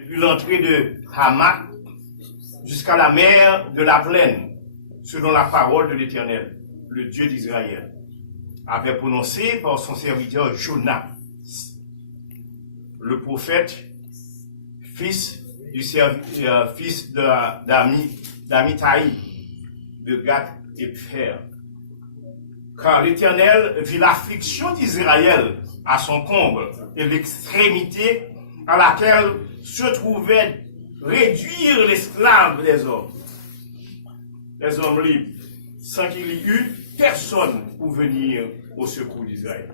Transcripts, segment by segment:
depuis l'entrée de Hamath jusqu'à la mer de la plaine, selon la parole de l'Éternel, le Dieu d'Israël, avait prononcé par son serviteur Jonas, le prophète, fils d'Amithaï, de Gad et Pher. Car l'Éternel vit l'affliction d'Israël à son comble et l'extrémité à laquelle se trouvait réduire l'esclave des hommes libres, sans qu'il y eût personne pour venir au secours d'Israël.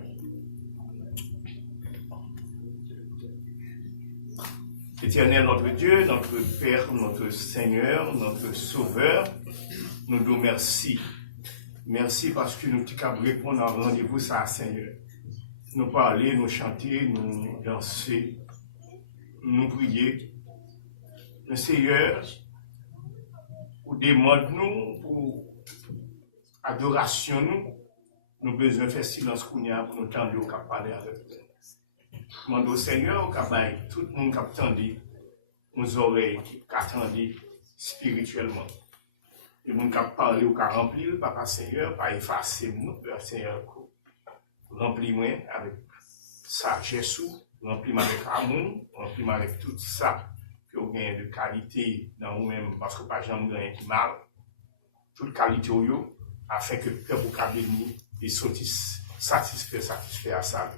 Éternel, notre Dieu, notre Père, notre Seigneur, notre Sauveur, nous nous remercions. Merci parce que nous sommes répondre à rendez-vous, ça, Seigneur. Nous parler, nous chanter, nous danser, nous prier. Le Seigneur, pour demande-nous, pour adoration, nous besoin de faire silence pour nous tendre au cap parler avec nous. Demande au Seigneur, au cap tout le monde qui attend, nos oreilles qui attendent spirituellement. Et mon cap parler ou cap remplir, Papa Seigneur, pas effacer nous, Père Seigneur, remplis-moi avec sagesse, remplis-moi avec amour, remplis-moi avec tout ça que vous avez de qualité dans vous-même, parce que pas jamais rien qui mal. Toute qualité au yo, afin que le peuple vous béni et satisfait à ça.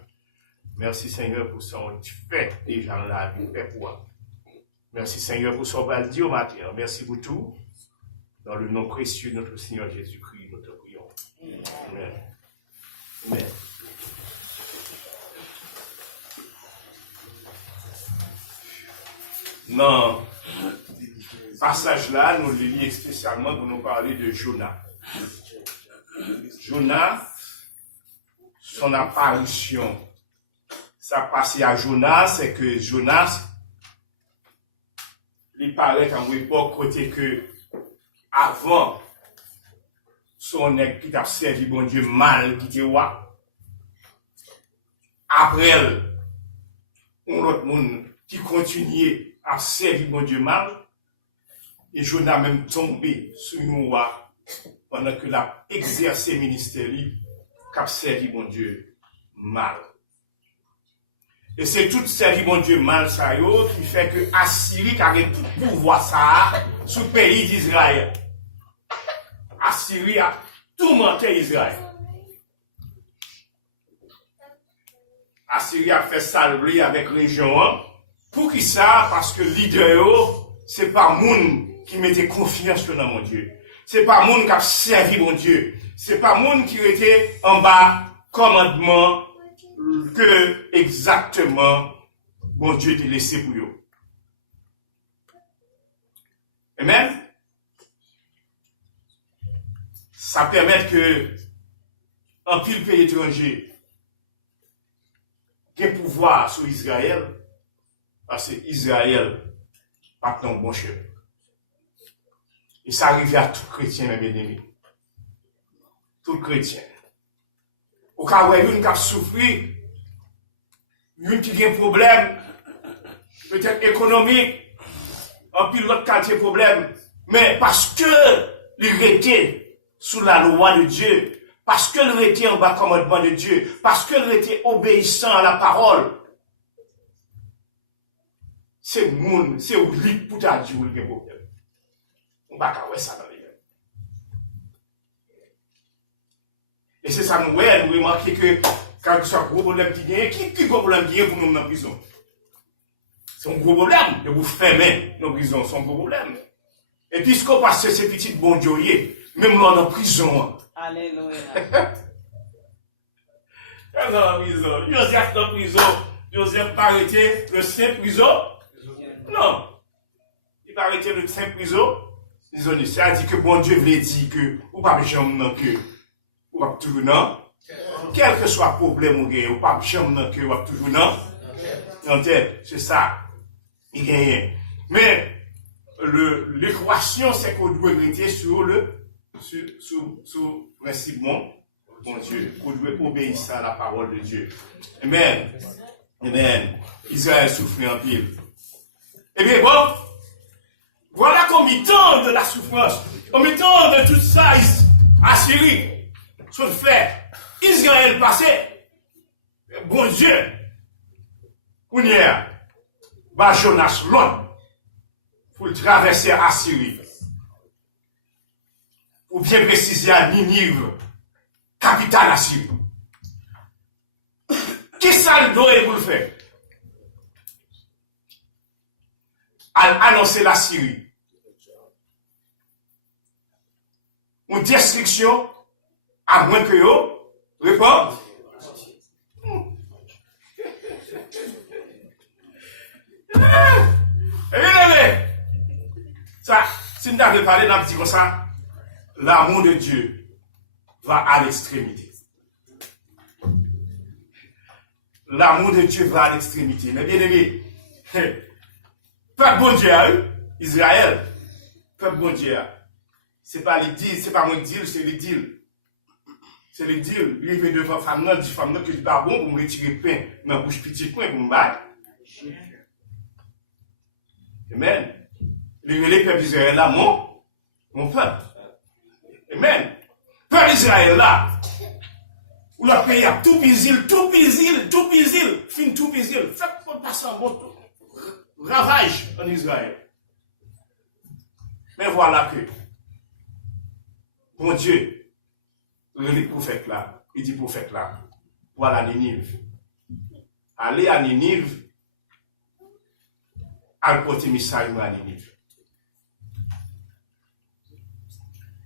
Merci Seigneur pour ce que tu fais déjà dans la vie, Père pour. Merci Seigneur pour ce qu'on va dire au matin. Merci pour tout. Dans le nom précieux de notre Seigneur Jésus-Christ, nous te prions. Amen. Amen. Dans ce passage-là, nous le lisons spécialement pour nous parler de Jonas. Jonas, son apparition, ça passé à Jonas, c'est que Jonas, il paraît qu'en époque, côté que avant, son nègre qui t'a servi bon Dieu mal, qui était roi. Après, un autre monde qui continuait à servir bon Dieu mal, et Jonas même tombé sur une roi pendant que l'a exercé ministère, qui a servi bon Dieu mal. Et c'est tout servi bon Dieu mal ça qui fait que Assyrie a tout pouvoir ça sur le pays d'Israël. Assyrie a tourmenté Israël. Assyrie a fait salver avec région. Pour qui ça? Parce que leader, c'est pas moun qui mettait confiance dans mon Dieu. C'est pas moun qui a servi mon Dieu. C'est pas moun qui était en bas commandement que exactement mon Dieu t'a laissé pour eux. Amen. Ça permet que un pile pays étranger ait pouvoir sur Israël, parce que Israël pas un bon chef. Et ça arrive à tout chrétien, mes bien-aimés. Tout chrétien. Au cas où il y a une qui souffre, une qui a un problème, peut-être économique, un pile l'autre quartier problème, mais parce que il était sous la loi de Dieu, parce que il était en bas commandement de Dieu, parce que il était obéissant à la parole, c'est moun, c'est oubli pour ta Dieu qui a un problème. On va pas ça dans les gars. Et c'est ça nous remarquons que quand il y a un gros problème qui vient, qui gros problème qui vient pour nous dans la prison? C'est un gros problème de vous fermer dans la prison, c'est un gros problème. Et puisqu'on passe ces petites bon Dieu, même là dans la prison. Alléluia. Dans la prison. Joseph dans la prison. Joseph pas arrêté le saint prison. Non. Il pas arrêté le saint prison. Ça dit que bon Dieu veut dire que ou pas jamais non que ou pas toujours non. Quel que soit le problème ou gagne, ou pas jamais non que ou pas toujours non. C'est ça. Il gagne. Mais l'équation, c'est qu'on doit rester sur principe bon Dieu, qu'on doit obéir à la parole de Dieu. Amen. Amen. Israël souffre en pile. Eh bien, bon, voilà qu'au mi-temps de la souffrance, au mi-temps de tout ça, Assyrie, son frère, Israël passé, bon Dieu, on y est, bah Jonas l'homme, pour traverser Assyrie, ou bien préciser à Ninive, capitale Assyrie. Qui ça le doit pour le faire? À annoncer la Syrie. Une destruction, à moins que yo, répond. Ça, si nous avons parlé dans petit comme ça, l'amour de Dieu va à l'extrémité. L'amour de Dieu va à l'extrémité. Mais bien aimé, peuple bon Dieu à eux, Israël, peuple bon Dieu, c'est pas les deals, c'est pas mon deal, c'est les deals. C'est les deals. Lui, il fait devant femme, dit femme, que je pas bon pour me retirer pain, mais bouche petit coin pour me battre. Amen. Les peuple d'Israël là, mon peuple. Amen. Peuple d'Israël là, où le pays a tout pisil, fin tout pisil. Faites pour passer un bon ravage en Israël. Mais voilà que, mon Dieu, les prophètes là, il dit prophète là, voilà Ninive. Allez à Ninive, à porter message à Ninive.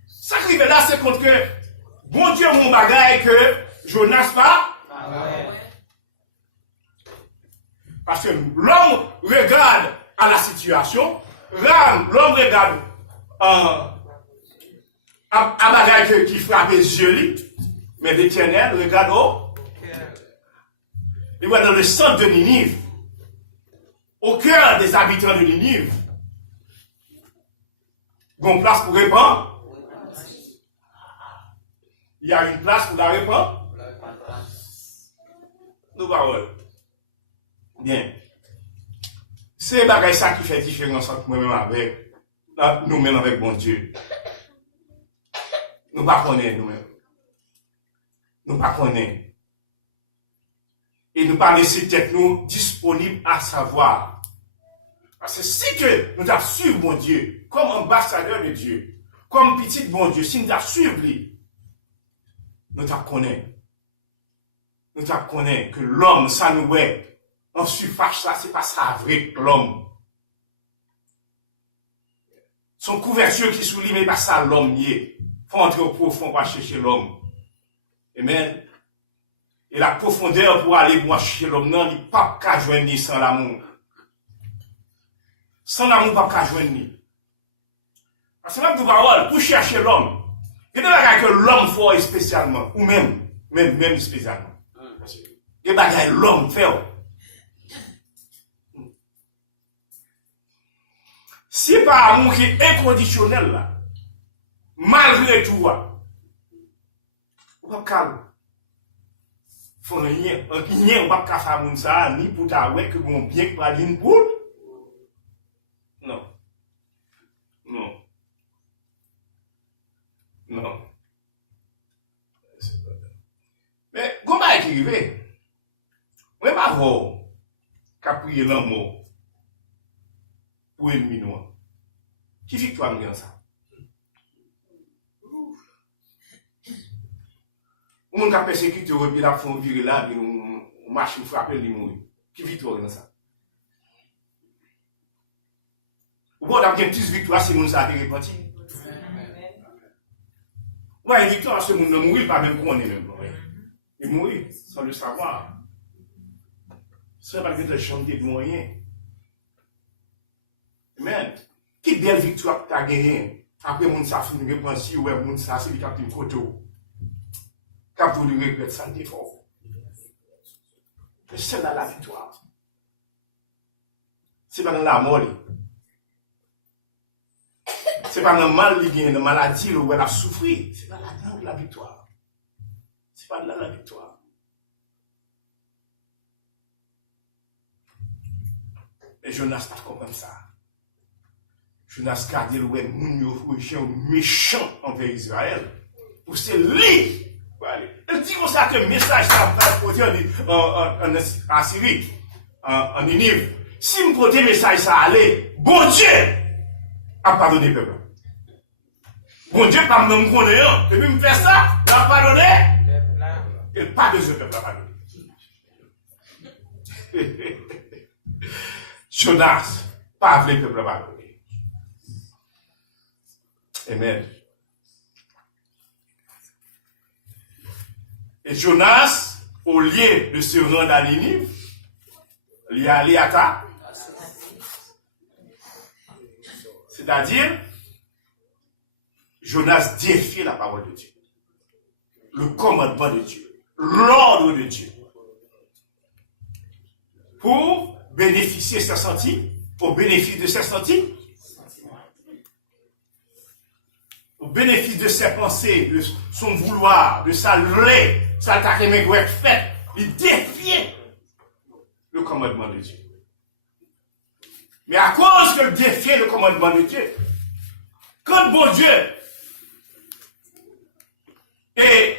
Ça qui est là, c'est contre que, bon Dieu, mon bagage, que Jonas pas. Parce que l'homme regarde à la situation, l'homme regarde à bagage qui frappe les yeux, mais l'Éternel regarde au. Il va dans le centre de Ninive, au cœur des habitants de Ninive. Bon place pour répondre. Il y a une place pour la répondre. Nous paroles. Bien. C'est ça qui fait différence entre nous-mêmes avec nous-mêmes avec bon Dieu. Nous ne connaissons pas nous-mêmes. Nous ne connaissons pas. Et nous ne pas laisser tête nous disponibles à savoir. Parce que si que nous avons suivi bon Dieu, comme ambassadeur de Dieu, comme petit bon Dieu, si nous avons suivi nous avons connaissons. Nous avons connaissons que l'homme, ça nous est, en surface, ça, c'est pas ça vrai l'homme. Son couverture qui souligne, mais pas ça l'homme y est. Faut entrer au profond pour chercher l'homme. Amen. Et la profondeur pour aller voir chercher l'homme, non, il n'y a pas qu'à joindre sans l'amour. Sans l'amour, pas qu'à joindre. Parce que même pour chercher l'homme, il y a des bagages que l'homme fait spécialement, ou même spécialement. Il y a des bagages que l'homme fait. Si pas amour qui est inconditionnel, là, malgré tout, on va calme. Faut rien, on va pas faire ça, ni pour ta ouais que bon bien pour aller une poule. Non. Non. Non. Mais, comment est-ce qu'il arrive? Moi, je vais voir, qu'à prier l'amour pour ennemi noir. Qui victoire me ça? Ou mon cap persécuté, ou bien la font virer là, puis on marche, on frappe, il mourir. Qui victoire dans ça? Ou bon, d'avoir une petite victoire, c'est mon ça a été repenti. Ouais, une victoire, c'est mon ne mourir, pas même qu'on est même. Il mourit, sans le savoir. C'est pas que tu as chanté de moyens. Amen. Quelle belle victoire que tu as gagnée. Après, mon ça finit de penser, ouais, mon ça, c'est le capitaine Koto. Quand vous lui regrettez, ça le fort. C'est dans la victoire. C'est pas dans la mort. C'est pas dans le mal, dans la maladie, où elle a souffert. C'est pas là-dedans la victoire. C'est pas là la victoire. Et Jonas pas comme ça. Jonas a dit, ouais, moun yo méchant envers Israël. Pour c'est lui. Il dit comme ça que le message ça va porter en Assyrie, en Ninive. Si me porter message ça allait, bon Dieu a pardonné le peuple. Bon Dieu pas me connaître. Depuis me faire ça, il a pardonné. Il pas besoin de peuple à pardonner. Jonas, pas le peuple à pardonner. Amen. Et Jonas, au lieu de se rendre à Ninive, il est allé à Tarse. C'est-à-dire, Jonas défie la parole de Dieu, le commandement de Dieu, l'ordre de Dieu, pour bénéficier de ses sentiments, au bénéfice de ses sentiments, au bénéfice de ses pensées, de son vouloir, de sa lait, sa takémégouette faite, il défiait le commandement de Dieu. Mais à cause qu'il défiait le commandement de Dieu, quand bon Dieu est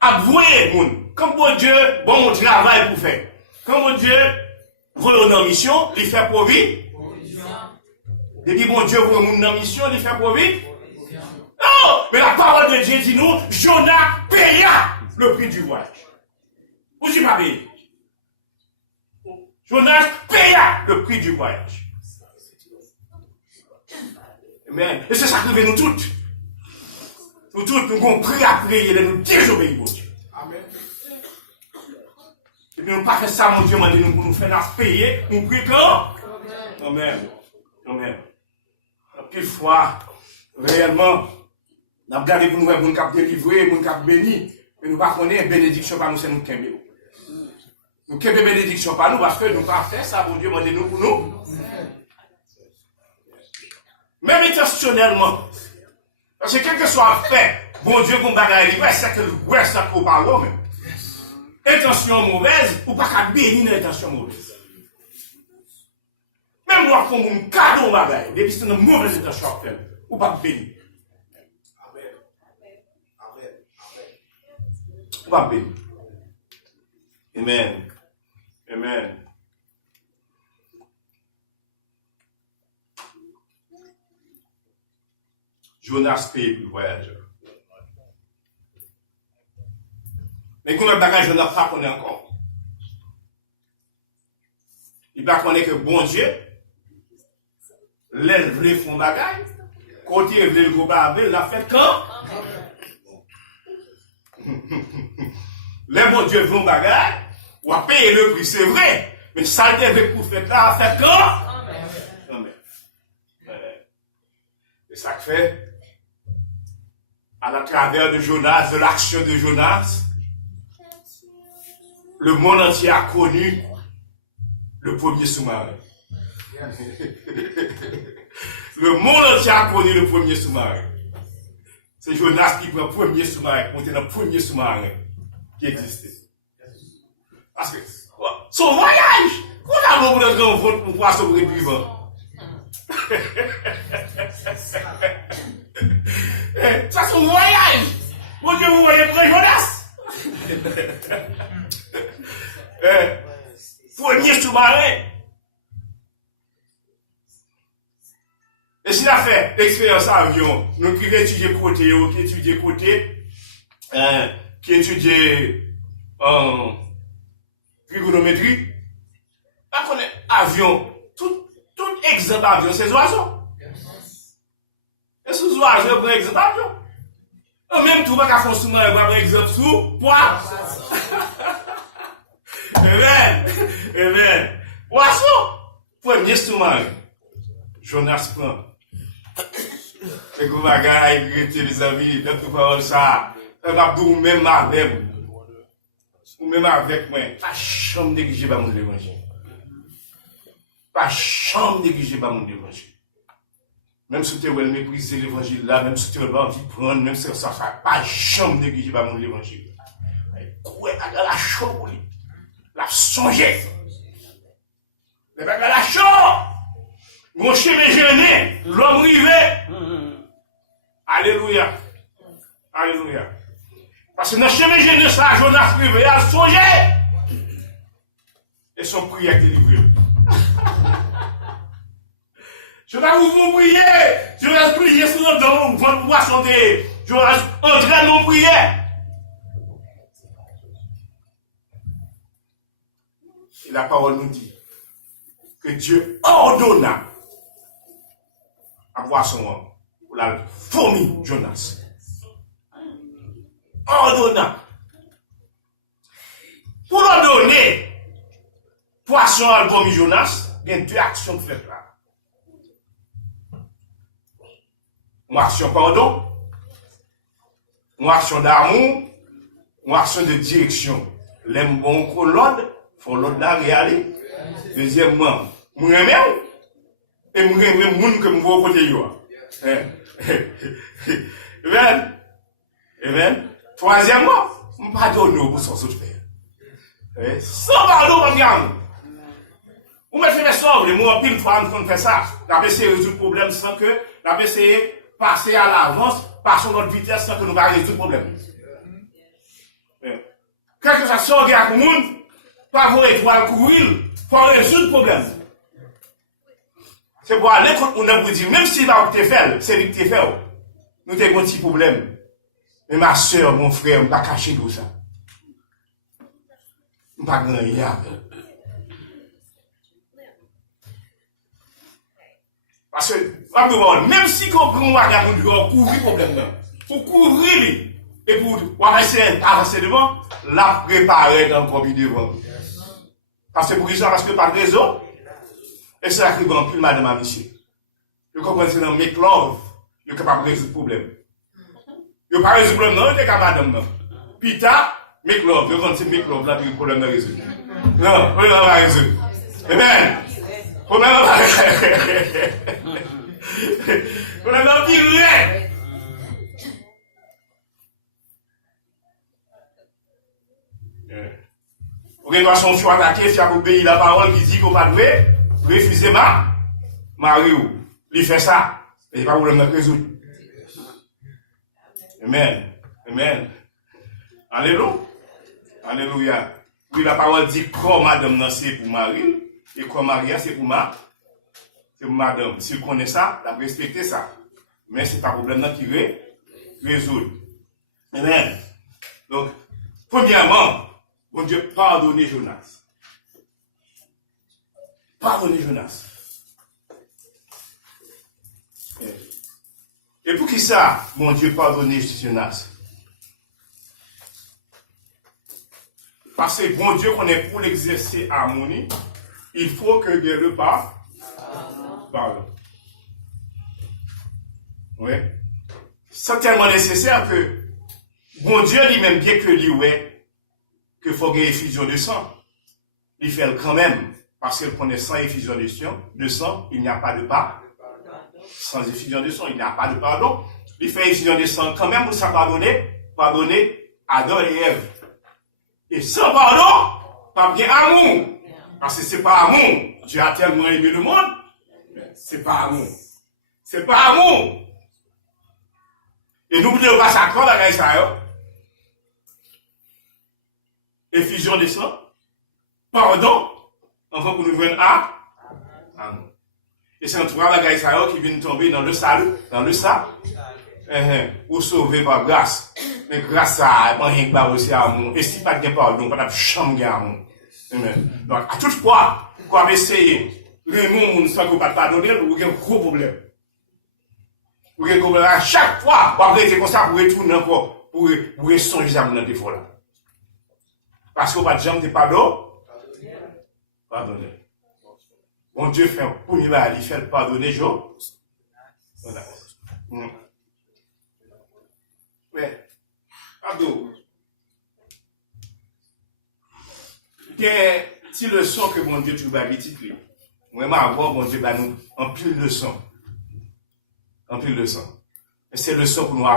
avoué, quand bon Dieu, bon travail pour faire, quand bon Dieu veut une mission, il fait pour vivre. Depuis bon Dieu veut une mission, il fait pour vivre. Non, mais la parole de Dieu dit nous, Jonas paya le prix du voyage. Vous n'y pas payé. Jonas paya le prix du voyage. Amen. Et c'est ça que nous toutes. Nous toutes, nous avons pris à prier et nous désobéir, mon Dieu. Amen. Et puis nous pas fait ça, mon Dieu, nous pour nous faire payer, nous prions quand? Amen. Amen. Quelle fois, réellement, nous avons regardé pour nous, pour nous cap délivrer, pour nous cap béni, mais nous ne connaissons pas bénédiction par nous, c'est nous qui aimons. Nous qui bénédiction par nous, parce que nous pas fait ça, mon Dieu, demandez-nous pour nous. Même intentionnellement. Parce que quel que soit fait, bon Dieu, qu'on va arriver, c'est que le gouvernement, ça qu'on parle même. Intention mauvaise, ou pas qu'à bénir l'intention mauvaise. Même moi, comme un cadeau, bagaille, depuis que c'est une mauvaise intention à faire, ou pas bénir. Amen. Amen. Ou pas bénir. Amen. Amen. Jonas paye pour le voyageur. Mais comment le bagage Jonas pas connaît encore? Il va connaître que bon Dieu, l'élève les fonds bagage, côté le gros barbe, l'a fait quand? Les bon Dieu font bagage, ou a payé le prix, c'est vrai, mais ça devait pour faire là, a fait quand? Amen. Et ça fait, à la travers de Jonas, de l'action de Jonas, le monde entier a connu le premier sous-marin. Le monde entier a connu le premier sous-marin. C'est Jonas qui prend le premier sous-marin, monter dans le premier sous-marin qui existait. Parce que son voyage, qu'on a beaucoup de grands votes pour pouvoir sauver le vivant. Ça, c'est un voyage. Mon Dieu, vous voyez près Jonas. Premier sous-marin. Et s'il a fait l'expérience avion, nous qui étudions côté, qui étudions côté, qui étudions trigonométrie, on connaît avion, tout exemple d'avion, c'est oiseaux. Et sous oiseaux, par exemple, avion. Même tout le monde qui a fait un sous-marin, par exemple, sous poids. Amen. Amen. Oiseau. Premier sous-marin. Jonas prend. Et que bagaille, les amis, dans tout parole ça, on va dire même avec ou même avec moi, pas chambre négliger pas mon évangile. Pas chambre négliger pas mon évangile. Même si tu veux mépriser l'évangile là, même si tu veux pas envie de prendre, même si ça fait pas chambre négliger pas mon évangile. Ouais, dans la chambre, la songer. Les bagages la chaud. Mon chemin gêné, l'homme rivé. Alléluia. Alléluia. Parce que dans le chemin gêné, ça, Jonas rivé, il a songé. Et son prière délivrée. Jonas, vous priez. Jonas priez sur le don, votre poisson de. Jonas entraîne nos prières. Et la parole nous dit que Dieu ordonna à poisson pour la fourmi Jonas. Ordonna. Pour ordonner poisson à la fourmi Jonas, il y a deux actions faites là. Une action pardon, une action d'amour, une action de direction. L'aime bon qu'on l'ordre. Faut l'autre là réaliser. Deuxièmement, moi même et moi même monde que me vois côté yo. Amen. Troisièmement, on pardonne pour son autre faire. Sans pardon pas bien. On me fait sauver moi pile fois on fait ça. On essayer résoudre le problème sans que on essayer passer à l'avance par son autre vitesse sans que nous va résoudre le problème. Quel que ça soit à tout le monde pas vos étoiles courir pour résoudre le problème. C'est pour aller contre on a pour dire, même s'il va te faire, c'est lui qui te fait. Nous avons un petit problème. Mais ma soeur, mon frère, on ne va pas cacher tout ça. On ne va pas gagner. Parce que, même si on prend un bagage pour couvrir le problème, pour couvrir et pour avancer devant, la préparer encore plus devant. Parce que pour ça, parce que par raison, et c'est là que vous plus madame à monsieur. Vous comprenez, c'est dans make love, vous êtes capable de résoudre le problème. Vous pas résoudre le problème, non, vous êtes capable madame. Puis tard, make love, vous comprenez, make love, là, le problème est résolu. Non, le problème va résoudre. Amen. Le problème va résoudre. Le problème va résoudre. Vous avez son fio attaqué, si vous obéissez la parole qui dit qu'on va douer, refusez Mario. Il fait ça. Et il va vous le résoudre. Amen. Amen. Alléluia. Alléluia. Puis la parole dit quoi madame c'est pour Marie, et quoi Maria c'est pour madame. Si vous connaissez ça, vous respectez ça. Mais c'est pas un problème qui résout. Amen. Donc, premièrement, bon Dieu, pardonnez Jonas. Pardonnez Jonas. Et pour qui ça, mon Dieu, pardonnez Jonas? Parce que bon Dieu, qu'on est pour l'exercer harmonie, il faut que Dieu le pardonne. Oui. C'est tellement nécessaire que bon Dieu lui-même, bien que lui, ouais, que faut qu'il y ait effusion de sang. Il fait quand même, parce qu'il connaît sans effusion de sang, il n'y a pas de pardon. Sans effusion de sang, il n'y a pas de pardon. Il fait effusion de sang quand même pour ça pardonner Adam et Ève. Et sans pardon, pas bien amour. Parce que c'est pas amour. Dieu a tellement aimé le monde. C'est pas amour. C'est pas amour. Et n'oubliez pas ça quand la ça. Effusion de sang, pardon, enfin pour nous venir à amour. Et c'est un trois bagages qui viennent tomber dans le salut, ou sauver par grâce. Mais grâce à rien que aussi amour. Et si pas de pardon, pas de chambre d'amour. Donc, à toute fois, quand on essaye, le monde sans qu'on ne pardonner, vous avez un gros problème. Vous avez un problème à chaque fois, vous avez comme ça, vous retournez encore, pour songer à mon défaut là. Parce qu'on va jamais te pardonner. Bon Dieu fait un premier mal, il fait le pardonner, Job. Voilà. Mais, Abdou, si le son que mon Dieu tu vas lui, vraiment avant, mon Dieu va nous en pile de son. En pile de son. Et c'est le son pour nous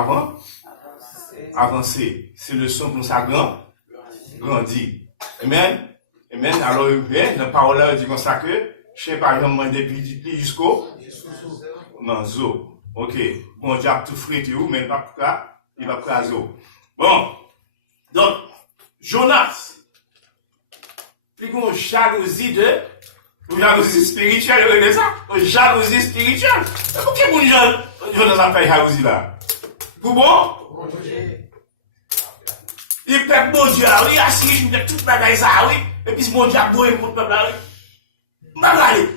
avancer. C'est le son pour nous grandir. Amen. Amen. Alors, la parole là dit comme ça que Je sais pas, exemple, depuis jusqu'au non, zo. Ok. Bon, Dieu a tout frété ou, mais il va pas zo. Bon. Donc, Jonas, plus qu'on jalousie jalousie spirituelle, vous voyez ça? Jalousie spirituelle. Pour qui vous Jonas a fait jalousie là? Pour bon? Il peut bon Dieu, oui, assis, je me dis tout bagaille ça, oui. Et puis, mon Dieu a beau et mon peuple là, oui. M'agrade.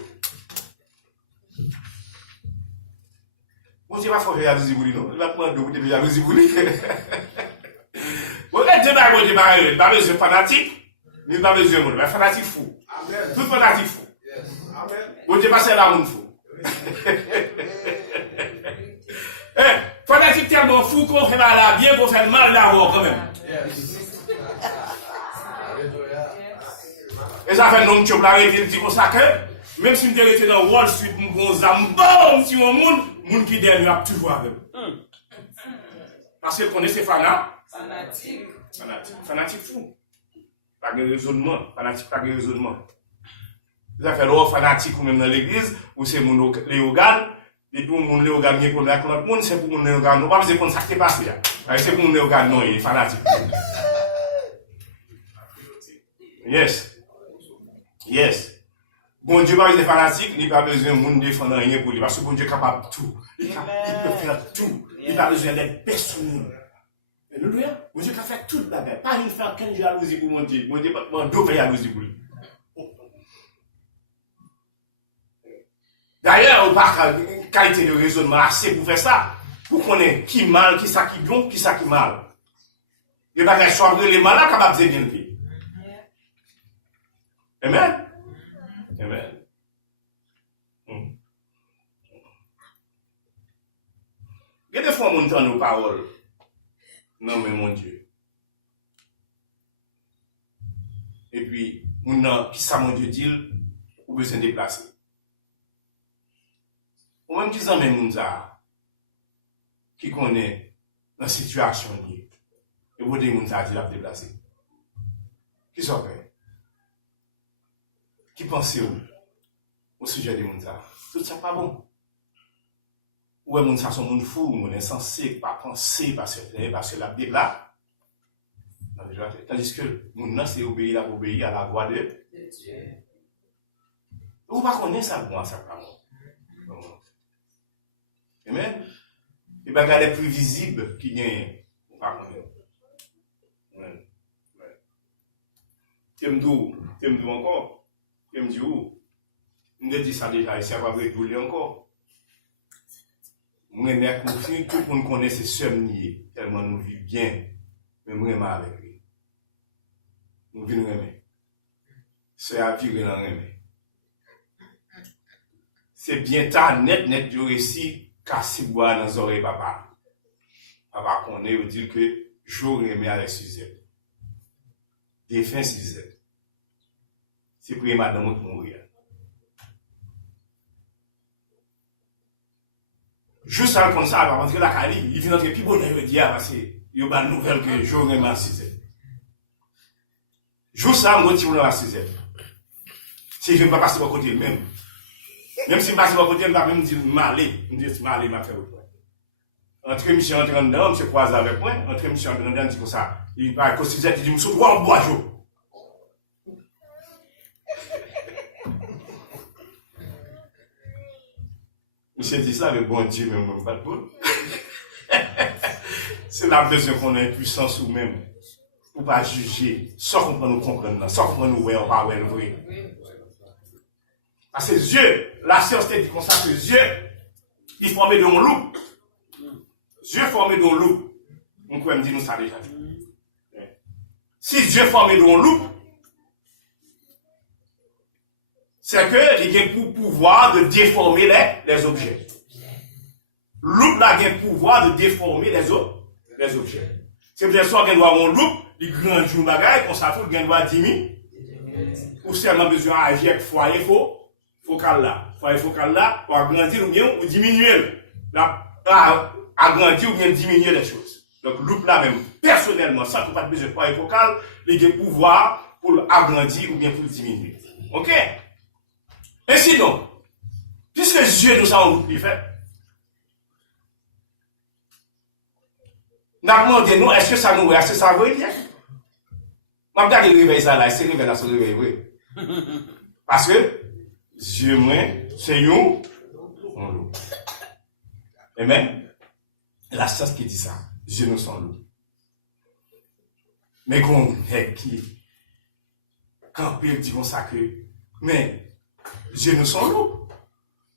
Bon Dieu va faire jalousie pour lui, non? Il va prendre deux de jalousie pour lui. Bon, Dieu va pas besoin fanatique, mais il va besoin de monde. Fanatique fou. Tout fanatique fou. Bon Dieu passe là, mon fou. Fanatique tellement fou qu'on fait mal à bien, qu'on fait mal d'abord quand même. Et ça fait non, tu as arrêté de dire ça que, même si tu es dans Wall Street, mon zam, bon, si on monde qui dernier a toujours avec. Parce que connaît ces fanatiques. Fanatique fou. Pas de raisonnement. Fanatique, pas de raisonnement. Vous avez fait l'eau fanatique ou même dans l'église, ou c'est mon léogal, et pour mon léogal qui est pour l'autre monde, c'est pour mon léogal. Nous ne pouvons pas dire ça qui est passé. C'est pour mon léogal, non, il est fanatique. Yes. Bon Dieu, pas de fanatique, il n'a pas besoin de monde défendre rien pour lui, parce que bon Dieu est capable de tout. Il peut faire tout. Il n'a pas besoin d'être personne. Alléluia. Bon Dieu a fait tout la bête. Pas une fois qu'une jalousie pour mon Dieu. Mon Dieu pas deux jalousie pour lui. D'ailleurs, on n'a pas une qualité de raisonnement assez pour faire ça. Pour qu'on ait qui mal, qui ça qui bon, qui ça qui mal. Il va faire choisir les malades capables de bien vivre. Amen. Il y a des fois, on entend nos paroles. Non, mais mon Dieu. Et puis, qui ça, mon Dieu, dit, ou besoin de déplacer. Ou même disant, mais mon qui connaît la situation, et vous dites, mon dit, la déplacer. Qui s'en fait? Qui pense au sujet de mon tout ça pas bon. Ou est mon son monde fou, mon insensé, pas penser, parce que la Bible là. Tandis que mon c'est obéir à la voix de Dieu. Vous ne connaissez pas ça pour ça pas bon. Amen. Et bien, les plus visibles qui gagnent, vous ne connaissez pas. Tu me dis encore. Tu me dis où? Je me dis ça déjà, ici, à avec vous encore. Moi, tout le monde connaît ces sommes liées, tellement nous vivons bien, mais moi, je avec lui. Nous vivons aimer. C'est à vivre dans aimer. C'est bien tard, net, du récit, cassé bois dans les oreilles, papa. Papa connaît, il dit que j'aurais aimé avec Suzette. Défunt Suzette. C'est pour madame qui mourir. Juste avant comme ça, parce que la Cali, il vient notre plus bonheur de dire, parce qu'il y a une nouvelle que j'aurais aimé à Suzette. Juste ça, moi, je suis à Suzette. Si je ne vais pas passer par côté même. Même si je passe par côté, je ne vais pas même dire malé. Je dis malé, m'a fait autre. Entre émission entre dedans, je croise avec moi. Entre émission entre dedans, dit comme ça. Il va à Suzette, il dit, monsieur, droit en bois, jo. Monsieur dit ça, mais bon Dieu, même pas de bon. C'est la besoin qu'on ait puissance ou même. Pour pas juger, sans qu'on peut nous comprendre, sans qu'on peut nous voir, pas voir le vrai. Parce que Dieu, la science dit comme ça que Dieu, il est formé de un loup. Dieu est formé de un loup. On peut me dire nous ça déjà. Si Dieu est formé de un loup, c'est qu'il a pour pouvoir de déformer les objets. Loup là a le pouvoir de déformer les objets. C'est peut-être soit qu'il doit avoir un loup, il grand jour bagaille, qu'on s'attend qu'il doit diminuer. Ou seulement besoin d'agir avec foyer focal là. Foyer focal là, pour agrandir ou bien ou diminuer. Agrandir ou bien diminuer les choses. Donc loup là même, personnellement, sans pas besoin de foyer focal, il a le pouvoir pour agrandir ou bien pour diminuer. Ok? Et sinon, puisque Dieu nous a oublié fait, nous avons demandé, nous, est-ce que ça nous est, est-ce que ça veut dire? Je vais regarder le réveil, ça là, c'est le réveil dans ce réveil, oui. Parce que Dieu, moi, c'est nous, on l'eau. Amen. La science qui dit ça, Dieu nous sont l'eau. Mais qu'on est qui, quand Pierre dit comme ça que, mais Dieu nous sont l'eau.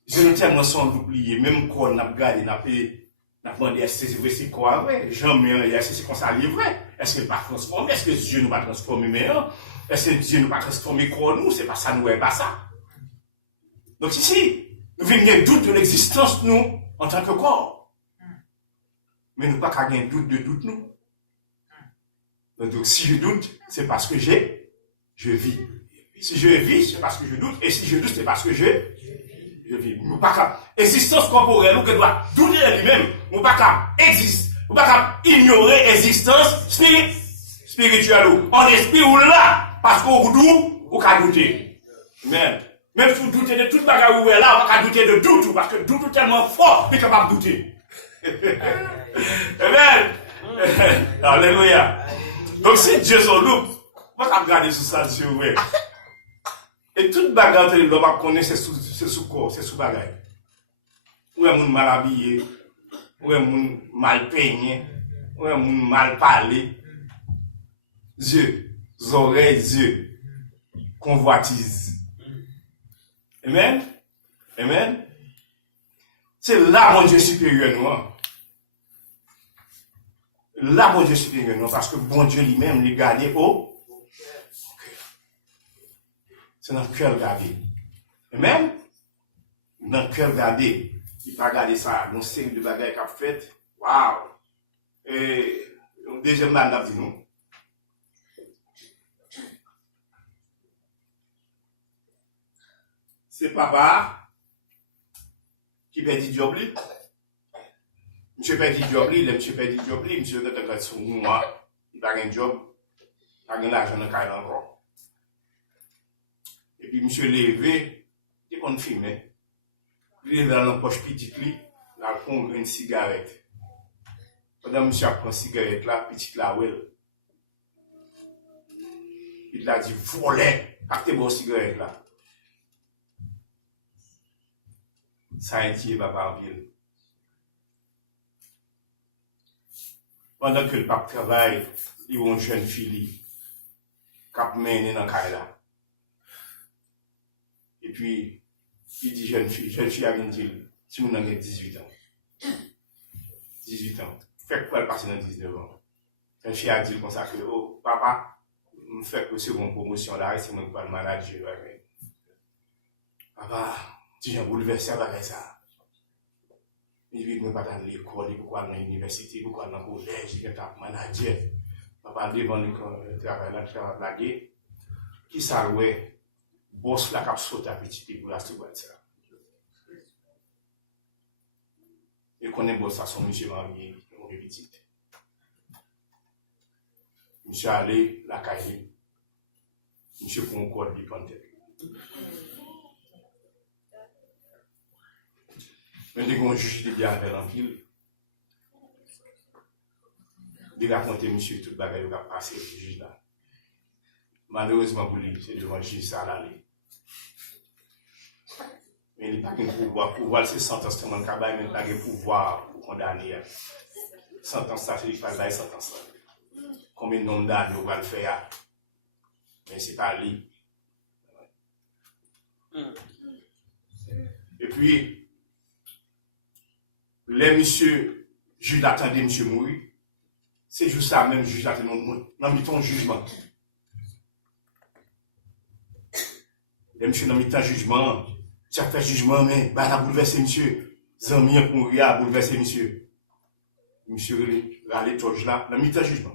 Dieu nous tellement sont l'oublié, même quand on a regardé, on a demandé est-ce que c'est vrai, c'est quoi vrai? Jamais, est-ce que c'est comme ça, c'est vrai? Est-ce qu'il va transformer? Est-ce que Dieu nous va transformer meilleur? Est-ce que Dieu nous va transformer quoi nous? C'est pas ça, nous, est pas ça. Donc ici, nous venons doute de l'existence, nous, en tant que corps. Mais nous pas qu'à gagner doute de doute, nous. Donc si je doute, c'est parce que je vis. Si je vis, c'est parce que je doute. Et si je doute, c'est parce que je vis. Nous pas qu'à existence corporelle, nous que doit douter de lui-même. Nous pas qu'à exister. Nous pas qu'à ignorer l'existence spirituelle. En esprit ou là, parce qu'on doute, ou qu'à douter. Amen. Même si vous doutez de toute bagarre où est là, on va douter de doute, parce que doute est tellement fort, mais capable de douter. Amen. Alléluia. Donc si Dieu s'en loupe, on va regarder sur ça, Dieu, ouais. Et toute bagarre que l'homme connaît, c'est sous corps, c'est sous bagarre. Ou est moun mal habillé, ou est moun mal peigné, ou est moun mal parlé. Dieu, oreilles, Dieu, convoitise. Amen. Amen. C'est là mon Dieu supérieur nous. Là mon Dieu supérieur nous, parce que bon Dieu lui-même les gardé au cœur. C'est dans le cœur gardé. Amen. Dans le cœur gardé. Il ne pas garder ça. Dans série de bagages qu'il a fait. Waouh. Et deuxième mandat dit nous. C'est papa qui perdit job li. Monsieur perdit job li, monsieur perdit job li, monsieur de te sur moi, il pas un job, pas un argent dans caille encore. Et puis monsieur levé, il qu'on filmer. Il est dans la poche petite li, là prend une cigarette. Pendant monsieur prend cigarette là, petite là ouais. Il a dit voler, achetez bon cigarette là. Ça a été papa en ville. Pendant que le pape travaille, il y a une jeune fille qui a mené dans le cas là. Et puis, il dit jeune fille a dit, si vous avez 18 ans. 18 ans. Fait quoi elle passe dans 19 ans? Jeune fille a dit comme ça que, oh, papa, je fais que c'est une promotion là, et c'est moi qui vais le manager. Papa, j'ai bouleversé avec ça. Il ne pas dans l'école, il pourquoi dans l'université, pourquoi dans le collège, il est un manager. Papa, devant le travail là, qui a blagué, qui ça ouais, boss là, qui a sauté à petit pour la soupe ça. Et qu'on est boss à son monsieur marié, mon petit. Monsieur allé, la caille, monsieur Concorde, du Pantel. Mais les gens juge de bien avec l'empile. Il raconter monsieur tout le bagage qui a passé le juge là. Malheureusement pour lui, c'est devant le juge ça l'aller. Mais il n'a pas de pouvoir, c'est sentence de mon cabane, mais il n'a pas de pouvoir pour condamner. Sentence ça, c'est pas la sentence là. Combien de nombre d'années on va le faire? Mais c'est pas lui. Et puis, les monsieur, juge attendait monsieur mourir. C'est juste ça même, juge attendait dans mi-temps jugement. Les monsieur dans mi-temps jugement, chaque fait jugement, mais bah a bouleversé monsieur. Zami pour mourir a bouleversé monsieur. Monsieur allé toge là, dans mi-temps jugement.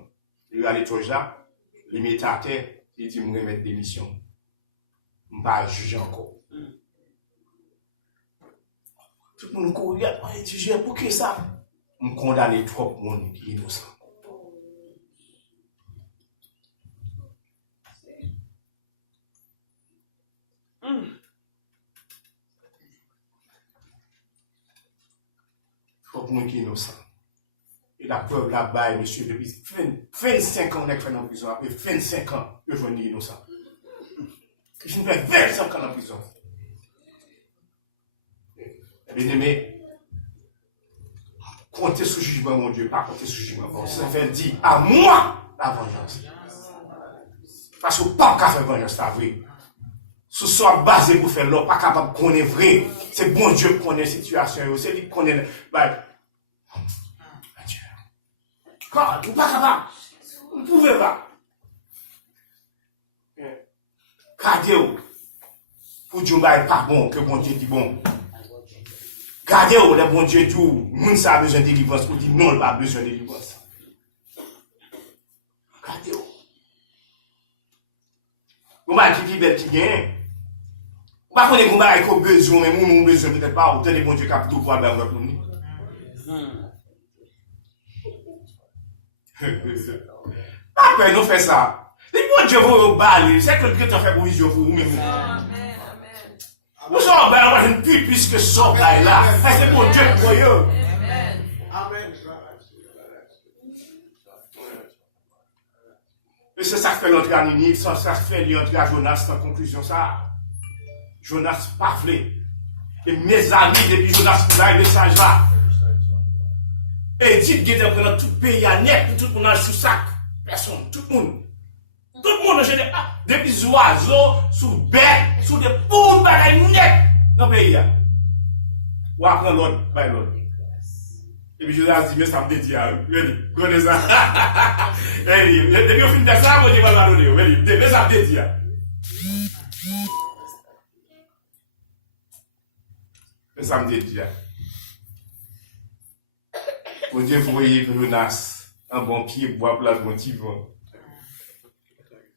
Il allé toge là, il met à terre, il dit me remettre démission. Je ne pas juger encore. Tout le monde courait, il dit, pour qui ça? On condamne trop de monde qui est innocent. pour nous qui innocent. Et la preuve là-bas, monsieur, depuis 25 ans, on est fait en prison. Après 25 ans, je suis innocent. Je me fais 25 ans en prison. Bien aimé, comptez sur le jugement, mon Dieu, pas comptez sur le jugement. Bon, ça fait dire à moi la vengeance. Parce que pas qu'à faire vengeance, c'est vrai. Ce soit basé pour faire l'autre, pas capable de connaître vrai. C'est bon Dieu qui connaît la situation, c'est lui qui connaît. Quand vous pas capable, vous ne pouvez pas. Gardez-vous. Pour Dieu, pas bon, que bon Dieu dit bon. Gardez-vous, le bon Dieu dit, nous ça a besoin de délivrance, pour dire non, il n'a pas besoin de délivrance. Gardez-vous. Vous m'avez dit belle qui gagne. Vous ne connaissez pas qu'on a besoin, mais nous avons besoin peut-être pas, autant de bon Dieu qui a tout pour aller dans nous. Pas peur, nous faisons ça. Les bon Dieu vous baler, c'est que Dieu t'a fait provision pour vous-même. Amen. Vous savez, on va une pluie puisque ça là. C'est bon Dieu pour eux. Amen. Et c'est ça que fait l'entrée à Ninive, ça fait l'entrée à Jonas en conclusion ça. Jonas parlé. Et mes amis, depuis Jonas là, le message là. Et dites que dans tout le pays à net, tout le monde a sous sac. Personne, tout le monde. Tout le monde en général. Depuis oiseaux, sous bêtes, sous des poules, net. Dans le pays. Ou après l'autre, by l'autre. Et puis Jonas dit, mais ça me dédie à eux. Prenez ça. Depuis on finit de ça, on dit, va la donner. Mais ça me dédie à eux. Mais ça me dédie à eux. Mon Dieu, vous voyez que Jonas, un bon pied, bois pour la bon petit vent.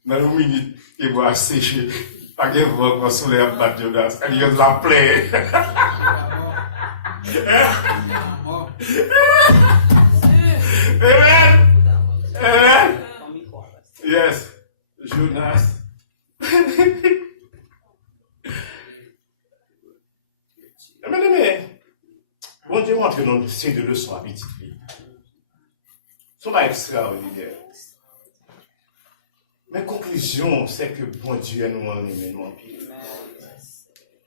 Dans une minute, il va sécher. Pas de vent quand le soleil a battu Jonas. Il y a de la plaie. Amen. Yes. Jonas. Amen. Bon Dieu montre nous ces deux leçons à petite vie. Ce n'est pas extraordinaire. Mais conclusion, c'est que bon Dieu nous en aimé, nous en pire.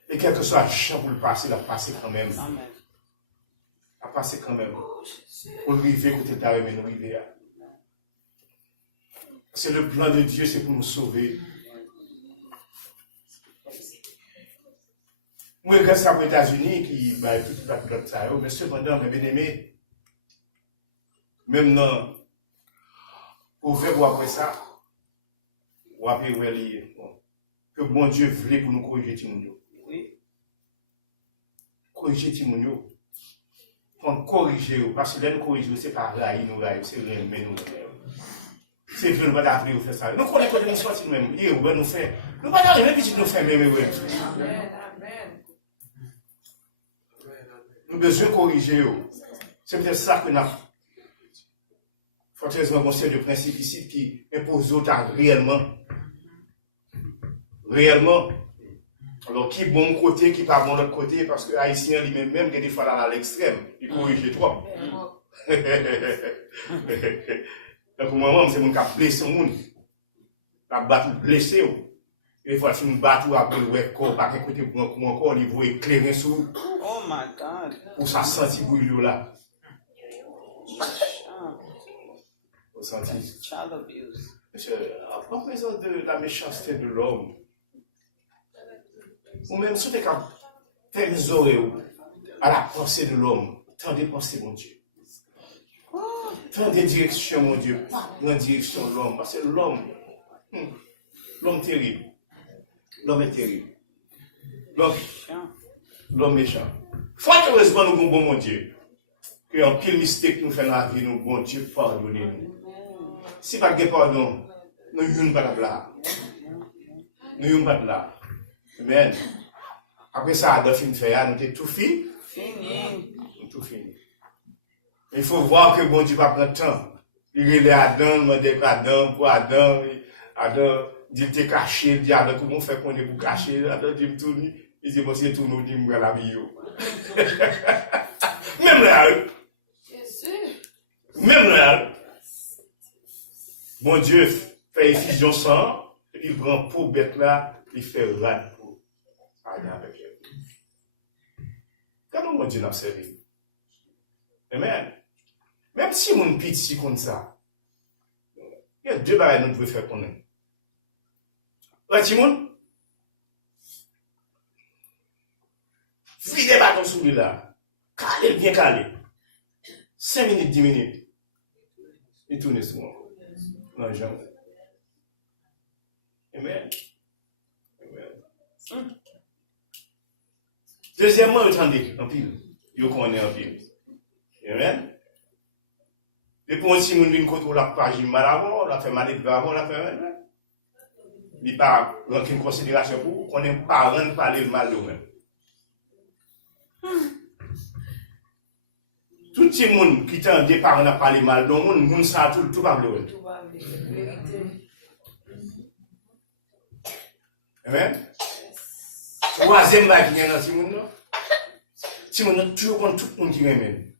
Et quel que soit le champ pour le passer, il a passé quand même. Il a passé quand même. Pour le river, côté de ta nous river. C'est le plan de Dieu, c'est pour nous sauver. Moi, grâce aux États-Unis, qui va tout le ça, mais cependant, mes bien-aimés, même non, pour faire après ça, ou après, que bon Dieu voulait pour nous corriger Timounio. Oui. Corriger Timounio. Pour corriger, parce que là, nous corriger, c'est pas railler nous railler, c'est remettre nous railler. C'est que nous ne pouvons pas faire ça. Nous connaissons que nous sortir nous-mêmes. Et nous nous faire. Nous ne pouvons pas faire petit nous faire même. Amen. Nous avons besoin de corriger. C'est peut-être ça que nous avons. Il faut que nous ayons un conseil de principe ici qui impose aux autres réellement. Réellement. Alors, qui est bon côté, qui n'est pas bon de l'autre côté, parce que Haïtien lui-même, même, des fois là à l'extrême, il corrige trop. Donc, pour moi, c'est mon cas blessé au monde. La batte blessé. Et des fois, si nous battons après le corps, pas qu'un côté bon comme encore, il faut éclairer sur. Oh my God. Pour ça sentir bouillot là. Pour sentir. Child abuse. Monsieur, en présence de la méchanceté de l'homme, ou même si vous êtes faire les oreilles à la pensée de l'homme, tendez penser mon Dieu. Tendez direction mon Dieu, pas dans la direction de l'homme, parce que l'homme terrible, l'homme est terrible, l'homme méchant. Faut heureusement nous avons bon Dieu, que en pile mystère nous fait dans la vie, nous bon Dieu pardonnez-nous. Si pas de pardon, nous n'avons pas de là. Nous n'avons pas de là. Amen. Après ça, Adam fin fait, nous avons tout fini. Tout fini. Il faut voir que bon Dieu va prendre temps. Il est Adam, demandait Adam, pour Adam dit t'es caché, il dit Adam, comment on fait qu'on est pour cacher? Adam dit tourne, il dit, moi c'est tourne, il dit, moi la vie. Même là, Bon Dieu fait effusion sang, et puis il prend pour bête là, il fait rad pour aller avec elle. Quand mon Dieu n'a servi. Amen. Même si mon petit comme ça, il y a deux barrières que nous devons faire connaître. Ouais, Timon? Fille des bâtons sous lui là. Calé, bien calé. 5 minutes, 10 minutes. Il tourne sur moi. Non, jamais. Amen. Amen. Deuxièmement, attendez, en pile. Vous connaissez en pile. Amen. Et pour un petit monde qui contrôle la page mal avant, on a fait mal avant, on a fait mal. Il n'y a pas aucune considération pour vous, qu'on n'est pas parent de parler mal de vous-même. Tout le monde qui t'a des parents à parler mal de vous, nous savons tout pas bleu. Amen. Troisième bague qui est dans ce monde, si on a toujours tout le monde qui m'aime.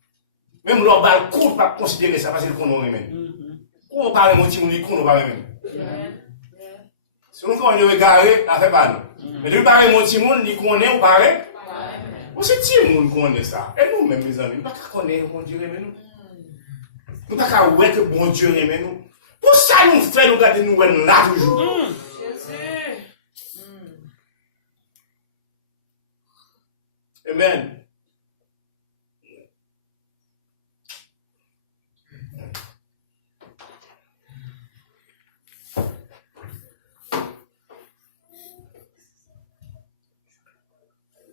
Même leur balle court pas considérer ça parce qu'il connaît même. Qu'on parle mon petit monde qu'on pas même. Si on connaît regarder, ça fait pas nous. Mais de parler mon petit monde, il connaît ou pareil. On c'est petit monde connaît ça. Et nous même mes amis, pas connaître bon Dieu mais nous. Nous pas ouais que bon Dieu aime nous. Pour ça nous fait nous garder nous là toujours. Jésus. Amen.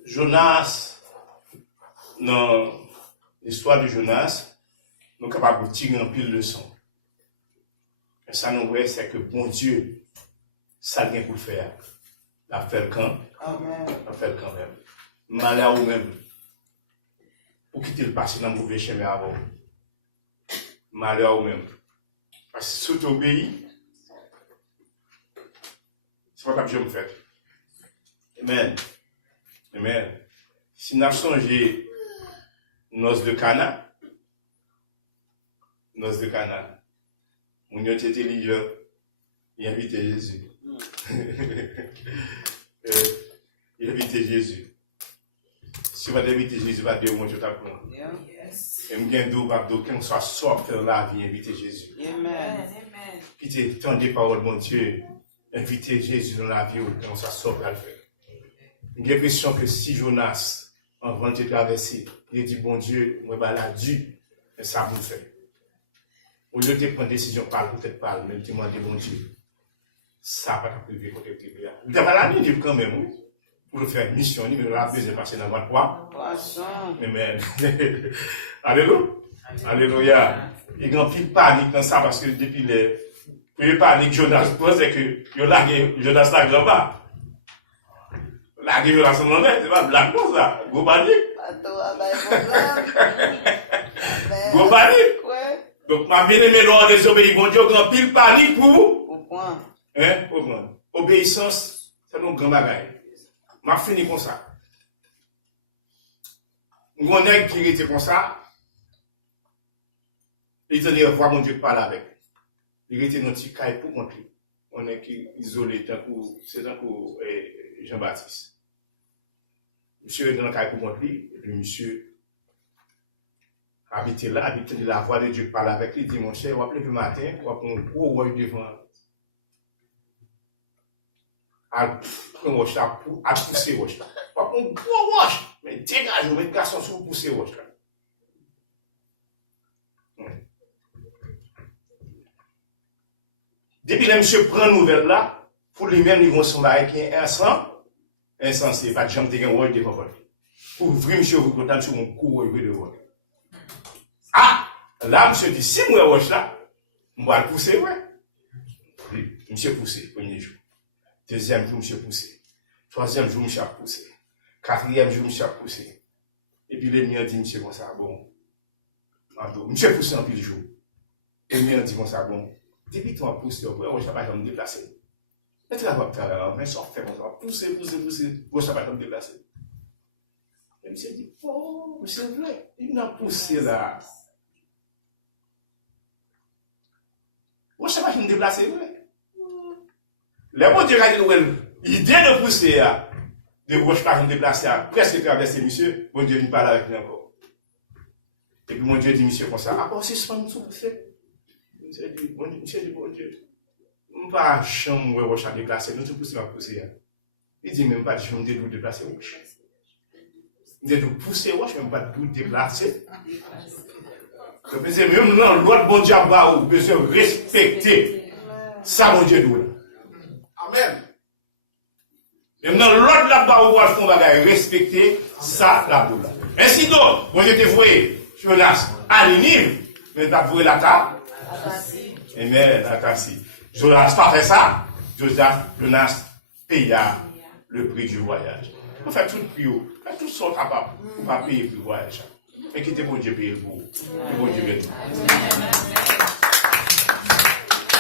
Jonas, dans l'histoire de Jonas, nous sommes capables de tirer un pile de leçon. Et ça nous voit, c'est que bon Dieu, ça vient pour le faire. La faire quand? Amen. La faire quand même. Malheur ou même. Pour quitter le passé dans le mauvais chemin avant. Malheur ou même. Parce que si tu obéis, c'est pas comme je me fais. Amen. Amen. Si nous avons changé noces de Cana, mon Dieu était intelligent, il invitait Jésus. Il invitait Jésus. Si vous invitez Jésus, vous allez dire, mon Dieu t'apprend. Et vous avez dit, qu'on soit sorti de la vie, inviter Jésus. Amen. Puis tu entends des paroles, mon Dieu, inviter Jésus dans la vie, qu'on soit sorti de la vie. J'ai l'impression que si Jonas, avant de traverser, il a dit, bon Dieu, moi, là, Dieu, et ça vous fait. Au lieu de prendre une décision, parle, peut-être parle, mais il demande, bon Dieu, ça va pas priver côté privé. Il va la vie quand même, oui, pour le faire mission, mais la besoin de passer dans votre poids. Amen. Alléluia. Alléluia. Il y a un peu de panique dans ça parce que depuis le panique, Jonas pense que Jonas là, grand bas. La révélation non c'est pas blague pour ça. Go panique. Go panique. Donc, ma bien-aimée, l'ordre des obéis, bon Dieu, grand pile panique pour. Hein, pour prendre. Obéissance, c'est un grand bagage. M'a fini comme ça. On est qui était comme ça. Il te dit, voir mon Dieu parler avec. Il était dans petit caille pour montrer. On est qui isolé, c'est un coup Jean-Baptiste. Monsieur est dans le caille pour montrer, et puis monsieur habite là, habite la voix de Dieu parle avec lui, il dit, mon cher, on va appeler le matin, on va prendre un gros roi devant. À pousser roche là. On va prendre un gros roche, mais dégage, on met garçon sur pousser roche là. Depuis que monsieur prend nouvelle là, pour lui-même, ils vont se marier qui est insensé, pas de jambe de roche devant votre. Pour ouvrir monsieur, vous comptez sur mon cou de roche. Ah! Là, monsieur dit, si moi roche là, on va le pousser, ouais. Oui, monsieur poussé, premier jour. Deuxième jour, monsieur poussé. Troisième jour, monsieur a poussé. Quatrième jour, monsieur a poussé. Et puis, l'ennemi a dit, monsieur, comme ça, bon. Monsieur poussé en plus de jour. L'ennemi a dit, comme ça, bon. Depuis qu'on a poussé, on ne va pas me déplacer. Mais tu vas pas mais ça fait comme ça. Pousser. On ne va pas me déplacer. Et monsieur dit, oh, c'est vrai. Il n'a poussé là. Moi, je ne sais pas si je me déplace. Le bon Dieu a dit, l'idée de pousser, de gauche par me déplacer, presque traverser monsieur, bon Dieu ne parle avec lui encore. Et puis mon Dieu dit, monsieur, comme ça, ah, c'est ce qu'on nous fait. Monsieur dit, bon Dieu, on ne va pas chambre où on déplacer, nous, tout pousser, on va pousser. Il dit, même pas, je me déplacer. De nous pousser, je ne même pas tout déplacer. Donc, c'est même là, l'autre bon Dieu va ou besoin respecter ça, mon Dieu nous. Amen. Même dans l'autre là-bas, on va faire un bagage respecter ça, là-bas. Ainsi donc, mon Dieu te voué, Jonas, à Ninive, mais t'as voué la table. Amen, la tassi. Jonas pas fait ça. Jonas paya le prix du voyage. On fait tout le prix, fait tout son capable pour pas payer le voyage. Et quittez mon Dieu payer le beau. Et mon Dieu